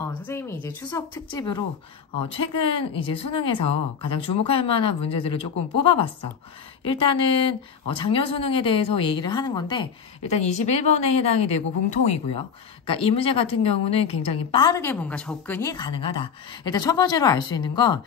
선생님이 이제 추석 특집으로 최근 이제 수능에서 가장 주목할 만한 문제들을 조금 뽑아봤어. 일단은 작년 수능에 대해서 얘기를 하는 건데 일단 21번에 해당이 되고 공통이고요. 그러니까 이 문제 같은 경우는 굉장히 빠르게 뭔가 접근이 가능하다. 일단 첫 번째로 알 수 있는 건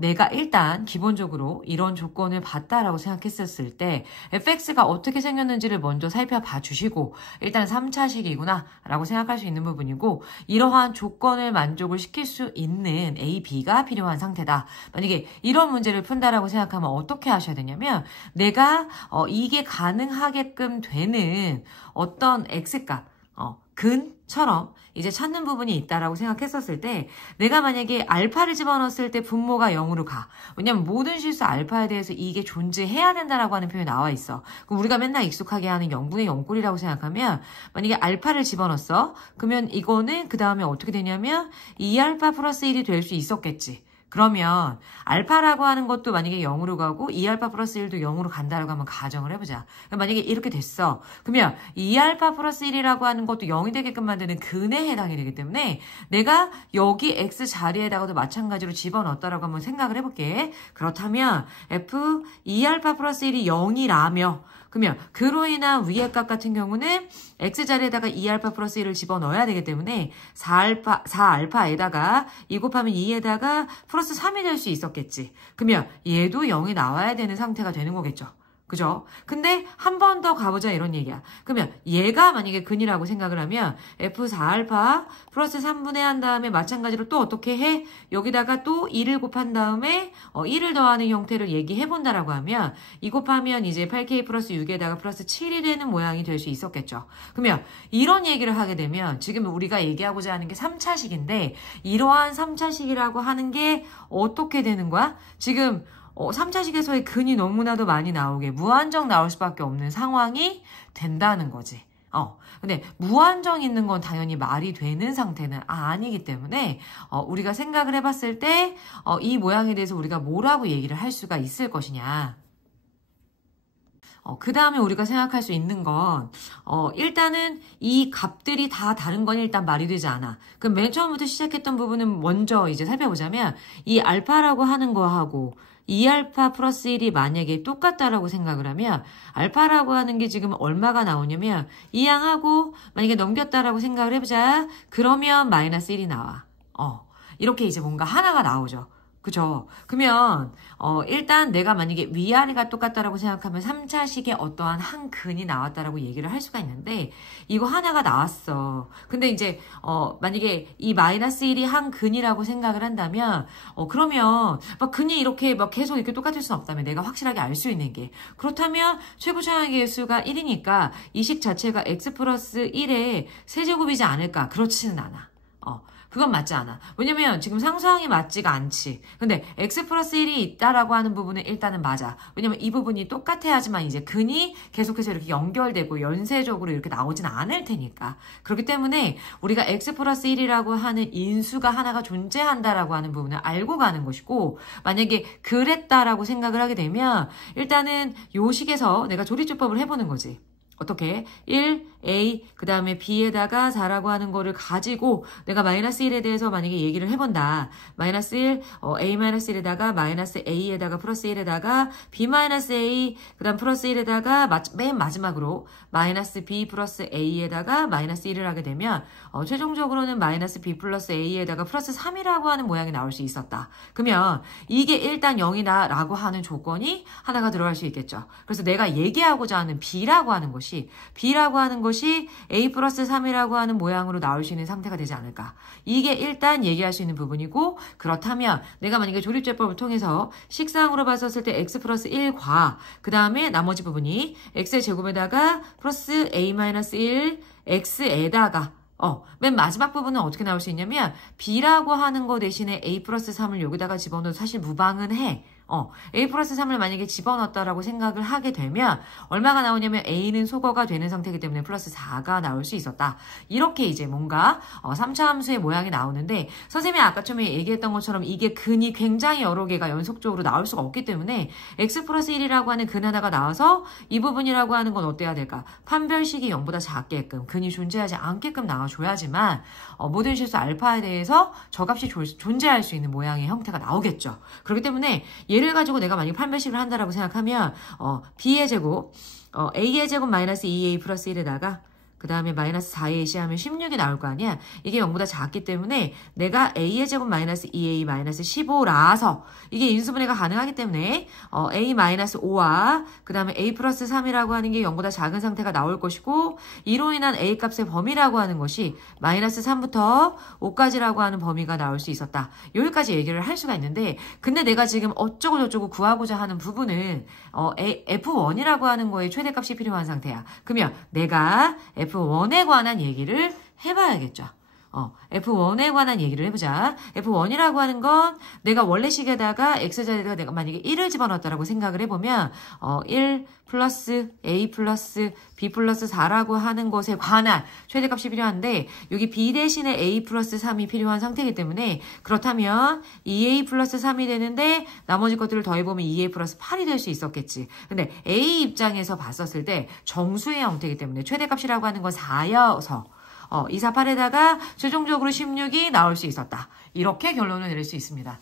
내가 일단 기본적으로 이런 조건을 봤다라고 생각했었을 때 fx가 어떻게 생겼는지를 먼저 살펴봐 주시고 일단 3차식이구나 라고 생각할 수 있는 부분이고 이러한 조건을 만족을 시킬 수 있는 A, B가 필요한 상태다. 만약에 이런 문제를 푼다라고 생각하면 어떻게 하셔야 되냐면 내가 이게 가능하게끔 되는 어떤 X값, 근처럼 이제 찾는 부분이 있다라고 생각했었을 때 내가 만약에 알파를 집어넣었을 때 분모가 0으로 가. 왜냐면 모든 실수 알파에 대해서 이게 존재해야 된다라고 하는 표현이 나와 있어. 그럼 우리가 맨날 익숙하게 하는 0분의 0꼴이라고 생각하면 만약에 알파를 집어넣었어. 그러면 이거는 그 다음에 어떻게 되냐면 2알파 플러스 1이 될 수 있었겠지. 그러면 알파라고 하는 것도 만약에 0으로 가고 2알파 플러스 1도 0으로 간다라고 하면 가정을 해보자. 만약에 이렇게 됐어. 그러면 2알파 플러스 1이라고 하는 것도 0이 되게끔 만드는 근에 해당이 되기 때문에 내가 여기 x 자리에다가도 마찬가지로 집어넣었다라고 한번 생각을 해볼게. 그렇다면 f 2알파 플러스 1이 0이라며 그러면 그로 인한 위의 값 같은 경우는 x자리에다가 2알파 플러스 1을 집어넣어야 되기 때문에 4알파에다가 2 곱하면 2에다가 플러스 3이 될 수 있었겠지. 그러면 얘도 0이 나와야 되는 상태가 되는 거겠죠. 그죠? 근데 한 번 더 가보자 이런 얘기야. 그러면 얘가 만약에 근이라고 생각을 하면 F4알파 플러스 3분의 한 다음에 마찬가지로 또 어떻게 해? 여기다가 또 2를 곱한 다음에 1을 더하는 형태를 얘기해 본다라고 하면 2 곱하면 이제 8K 플러스 6에다가 플러스 7이 되는 모양이 될 수 있었겠죠. 그러면 이런 얘기를 하게 되면 지금 우리가 얘기하고자 하는 게 3차식인데 이러한 3차식이라고 하는 게 어떻게 되는 거야? 지금 3차식에서의 근이 너무나도 많이 나오게 무한정 나올 수밖에 없는 상황이 된다는 거지. 근데 무한정 있는 건 당연히 말이 되는 상태는 아니기 때문에 우리가 생각을 해봤을 때 이 모양에 대해서 우리가 뭐라고 얘기를 할 수가 있을 것이냐. 그 다음에 우리가 생각할 수 있는 건 일단은 이 값들이 다 다른 건 일단 말이 되지 않아. 그럼 맨 처음부터 시작했던 부분은 먼저 이제 살펴보자면 이 알파라고 하는 거하고 2알파 플러스 1이 만약에 똑같다라고 생각을 하면 알파라고 하는 게 지금 얼마가 나오냐면 이 양하고 만약에 넘겼다라고 생각을 해보자. 그러면 마이너스 1이 나와. 이렇게 이제 뭔가 하나가 나오죠. 그죠? 그러면 일단 내가 만약에 위아래가 똑같다라고 생각하면 3차식의 어떠한 한 근이 나왔다라고 얘기를 할 수가 있는데 이거 하나가 나왔어. 근데 이제 만약에 이 마이너스 1이 한 근이라고 생각을 한다면 그러면 막 근이 이렇게 막 계속 이렇게 똑같을 수는 없다면 내가 확실하게 알 수 있는 게 그렇다면 최고 차항의 개수가 1이니까 이 식 자체가 x 플러스 1의 세제곱이지 않을까? 그렇지는 않아. 그건 맞지 않아. 왜냐면 지금 상수항이 맞지가 않지. 근데 x 플러스 1이 있다라고 하는 부분은 일단은 맞아. 왜냐면 이 부분이 똑같아야지만 이제 근이 계속해서 이렇게 연결되고 연쇄적으로 이렇게 나오진 않을 테니까. 그렇기 때문에 우리가 x 플러스 1이라고 하는 인수가 하나가 존재한다라고 하는 부분을 알고 가는 것이고 만약에 그랬다라고 생각을 하게 되면 일단은 요 식에서 내가 조리조법을 해보는 거지. 어떻게? 1, A, 그 다음에 B에다가 4라고 하는 거를 가지고 내가 마이너스 1에 대해서 만약에 얘기를 해본다. 마이너스 1, A-1에다가 마이너스 A에다가 플러스 1에다가 B-A, 그 다음 플러스 1에다가 맨 마지막으로 마이너스 B 플러스 A에다가 마이너스 1을 하게 되면 최종적으로는 마이너스 B 플러스 A에다가 플러스 3이라고 하는 모양이 나올 수 있었다. 그러면 이게 일단 0이다 라고 하는 조건이 하나가 들어갈 수 있겠죠. 그래서 내가 얘기하고자 하는 B라고 하는 것이 A 플러스 3이라고 하는 모양으로 나올 수 있는 상태가 되지 않을까. 이게 일단 얘기할 수 있는 부분이고 그렇다면 내가 만약에 조립제법을 통해서 식상으로 봤었을 때 x 플러스 1과 그 다음에 나머지 부분이 x의 제곱에다가 플러스 a-1 x에다가 맨 마지막 부분은 어떻게 나올 수 있냐면 B라고 하는 거 대신에 A 플러스 3을 여기다가 집어넣어도 사실 무방은 해. A 플러스 3을 만약에 집어넣었다라고 생각을 하게 되면 얼마가 나오냐면 A는 소거가 되는 상태이기 때문에 플러스 4가 나올 수 있었다. 이렇게 이제 뭔가 3차 함수의 모양이 나오는데 선생님이 아까 처음에 얘기했던 것처럼 이게 근이 굉장히 여러 개가 연속적으로 나올 수가 없기 때문에 x 플러스 1이라고 하는 근 하나가 나와서 이 부분이라고 하는 건 어때야 될까? 판별식이 0보다 작게끔 근이 존재하지 않게끔 나와줘야지만 모든 실수 알파에 대해서 저값이 존재할 수 있는 모양의 형태가 나오겠죠. 그렇기 때문에 얘를 가지고 내가 만약에 판별식을 한다라고 생각하면 b의 제곱, a의 제곱 마이너스 2a 플러스 1에다가 그 다음에 마이너스 4ac 하면 16이 나올 거 아니야. 이게 0보다 작기 때문에 내가 a의 제곱 마이너스 2a 마이너스 15라서 이게 인수분해가 가능하기 때문에 a 마이너스 5와 그 다음에 a 플러스 3이라고 하는 게 0보다 작은 상태가 나올 것이고 이로 인한 a 값의 범위라고 하는 것이 마이너스 3부터 5까지라고 하는 범위가 나올 수 있었다. 여기까지 얘기를 할 수가 있는데 근데 내가 지금 어쩌고 저쩌고 구하고자 하는 부분은 F1이라고 하는 거에 최대값이 필요한 상태야. 그러면 내가 F1에 관한 얘기를 해봐야겠죠. F1에 관한 얘기를 해보자. F1이라고 하는 건 내가 원래식에다가 X자리에다가 내가 만약에 1을 집어넣었다라고 생각을 해보면 1 플러스 A 플러스 B 플러스 4라고 하는 것에 관한 최대값이 필요한데 여기 B 대신에 A 플러스 3이 필요한 상태이기 때문에 그렇다면 2A 플러스 3이 되는데 나머지 것들을 더해보면 2A 플러스 8이 될 수 있었겠지. 근데 A 입장에서 봤었을 때 정수의 형태이기 때문에 최대값이라고 하는 건 4여서 2, 4, 8에다가 최종적으로 16이 나올 수 있었다. 이렇게 결론을 내릴 수 있습니다.